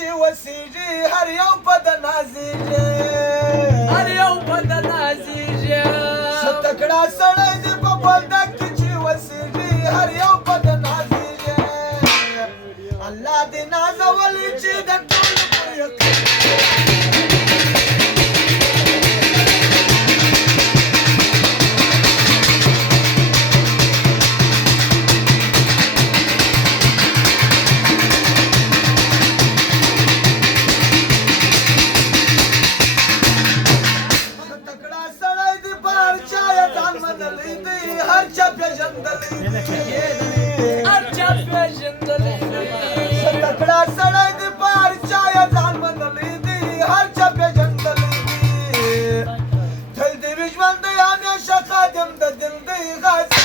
چې وسیږي هر یو په د نازیږي هر یو په د نازیږي ښه تکړه سړی دی په بولدک کې چې وسیږي هر یو په د نازیږي الله دې نازولی چې د ټولو په یقین هر چا پیژندلی ښه تکړه سړی دی په هر چا یې ځان منلی دی هر چا پیژندلی دی تل دې وي ژوند دی همیشه خادم د دین دی غازي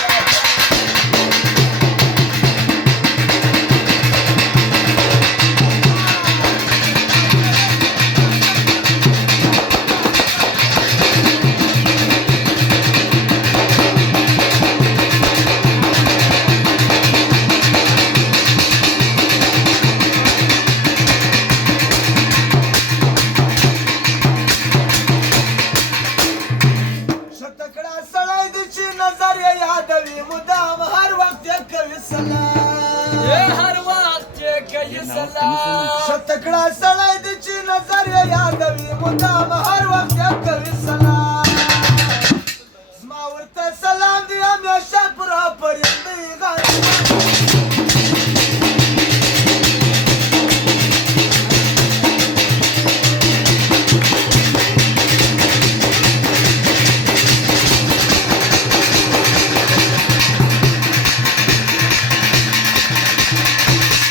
نظر یې یادوي مدام هر وخت یې کوي سلام هر وخت یې کوي سلام ښه تکړه سړی دی چې نظر یې یادوي مدام هر وخت یې کوي سلام زما ورته سلام دی همیشه پوره پرې